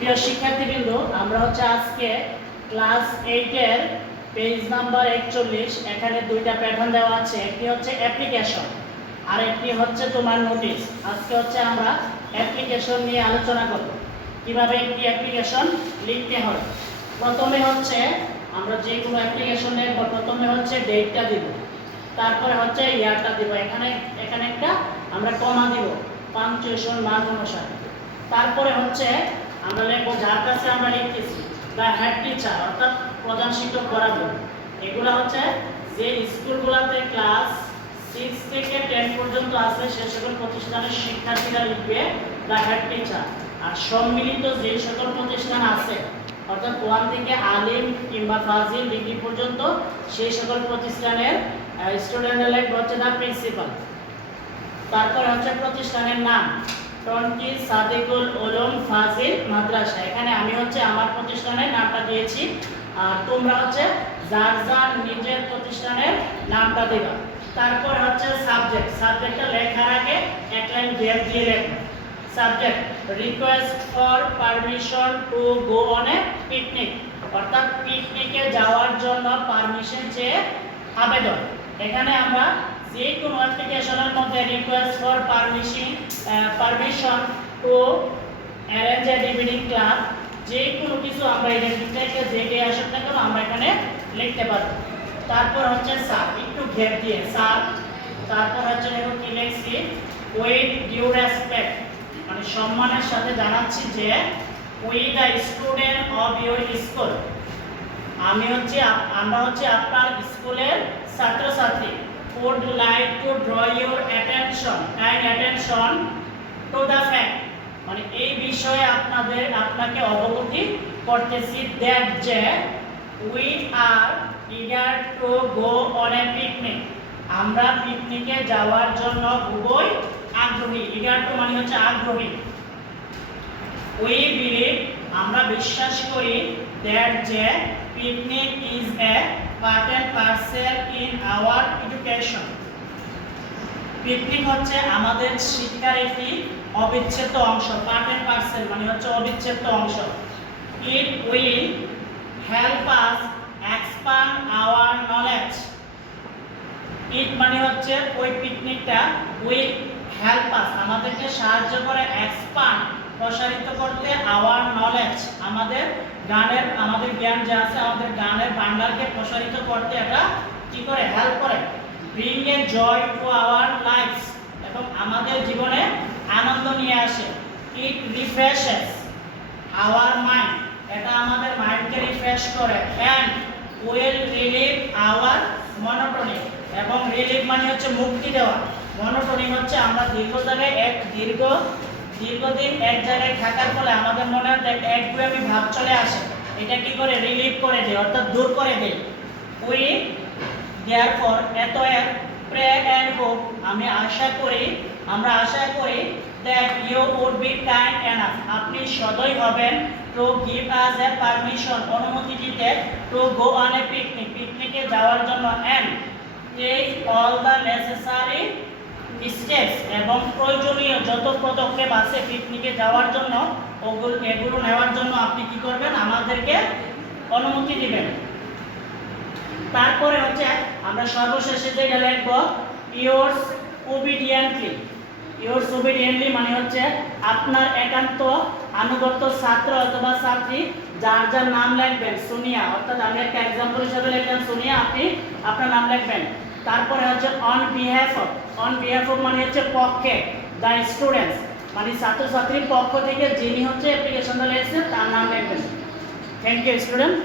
প্রিয় শিক্ষার্থীবৃন্দ, আমরা আজকে ক্লাস 8 এর পেজ নাম্বার 41। এখানে দুইটা প্যাটার্ন দেওয়া আছে, একটি অ্যাপ্লিকেশন আর একটি তোমার নোটিশ। আজকে আমরা অ্যাপ্লিকেশন নিয়ে আলোচনা করব, কিভাবে একটি অ্যাপ্লিকেশন লিখতে হয়। প্রথমে আমরা যে কোনো অ্যাপ্লিকেশন লিখব, প্রথমে ডেটটা দিব, তারপরে ইয়ারটা দিব, এখানে একটা আমরা কমা দিব পাংচুয়েশন মার্ক অনুসারে। তারপরে আমরা লিখবো যার কাছে আমরা লিখতেছি দ্য হেড টিচার, অর্থাৎ প্রধান শিক্ষক বরাবর। এগুলো যে স্কুলগুলোতে ক্লাস 6 থেকে 10 পর্যন্ত আছে সে সকল প্রতিষ্ঠানের শিক্ষার্থীরা লিখবে দ্য হেড টিচার। আর সম্মিলিত যে সকল প্রতিষ্ঠান আছে, অর্থাৎ 1 থেকে আলিম কিংবা ফাজিল ডিগ্রি পর্যন্ত সেই সকল প্রতিষ্ঠানের স্টুডেন্টরা লিখবে দ্য প্রিন্সিপাল। তারপর প্রতিষ্ঠানের নাম টনকি সাদিকুল উলুম ফাজিল মাদ্রাসা। এখানে আমি আমার প্রতিষ্ঠানের নামটা দিয়েছি, আর তোমরা যার যার নিজের প্রতিষ্ঠানের নামটা দিবা। তারপর সাবজেক্টটা লেখার আগে এক লাইন গ্যাপ দিয়ে লিখবে। Subject request for permission to go on a picnic, অর্থাৎ পিকনিকে যাওয়ার জন্য পারমিশন চেয়ে আবেদন। এখানে আমরা যে কোনো অ্যাপ্লিকেশনের মধ্যে request for permission to arrange a debating club, যে কোনো কিছু আমরা এখানে যেটা আসুক না কেন আমরা এখানে লিখতে পারবো। তারপর স্যার, একটু গ্যাপ দিয়ে স্যার। তারপর দেখো কি লিখছি, উইথ ডিউ রেসপেক্ট, মানে সম্মানের সাথে জানাচ্ছি যে we the student of your school, আমি আমরা আপনার স্কুলের ছাত্রছাত্রী। would like to draw your kind attention to the fact, মানে এই বিষয়ে আপনাকে অবগতি করতেছি that যে we are eager to go on a picnic, আমরা পিকনিকে যাওয়ার জন্য খুবই আগ্রহী। eager to মানে আগ্রহী। we believe, আমরা বিশ্বাস করি that যে picnic is a part and parcel in our education, picnic আমাদের শিক্ষার একটি অবিচ্ছেদ্য অংশ। পার্ট এন্ড পার্সেল মানে অবিচ্ছেদ্য অংশ। it will help us expand our knowledge, it মানে ওই পিকনিকটা will help us আমাদেরকে সাহায্য করে expand প্রসারিত করতে our knowledge আমাদের জ্ঞান যা আছে, আমাদের জ্ঞানের ভান্ডারকে প্রসারিত করতে এটা কি করে হেল্প করে। bring a joy to our lives, এবং আমাদের জীবনে আনন্দ নিয়ে আসে। it refreshes our mind, এটা আমাদের মাইন্ডকে রিফ্রেশ করে। and will relieve our monotony, এবং রিলিভ মানে মুক্তি দেওয়া। মনোটনি আমরা দীর্ঘদিন এক জায়গায় থাকার ফলে আমাদের মনে একগুঁয়েমি ভাব চলে আসে, এটা কি করে রিলিভ করে দেয়, অর্থাৎ দূর করে দেয়। We therefore pray and hope, আমরা আশা করি that you would be kind enough, আপনি সদয় হবেন to give us a permission, অনুমতি দিতে to go on a picnic, পিকনিকে যাওয়ার জন্য, and take all the necessary steps, এবং প্রয়োজনীয় যত পদক্ষেপ আছে পিকনিকে যাওয়ার জন্য এগুলো নেওয়ার জন্য আপনি কি করবেন, আমাদেরকে অনুমতি দিবেন। তারপরে আমরা সর্বশেষে যেটা লিখব yours obediently মানে আপনার একান্ত আনুগত্য ছাত্র অথবা ছাত্রী যার যার নাম লিখবেন। সোনিয়া, অর্থাৎ আমি একটা एग्जांपल হিসেবে লিখলাম সোনিয়া, আপনি আপনার নাম লিখবেন। তারপরে on behalf of মানে পক্ষে, the students মানে ছাত্রছাত্রীর পক্ষ থেকে যিনি অ্যাপ্লিকেশনটা লিখছেন তার নাম লিখবেন। Thank you student.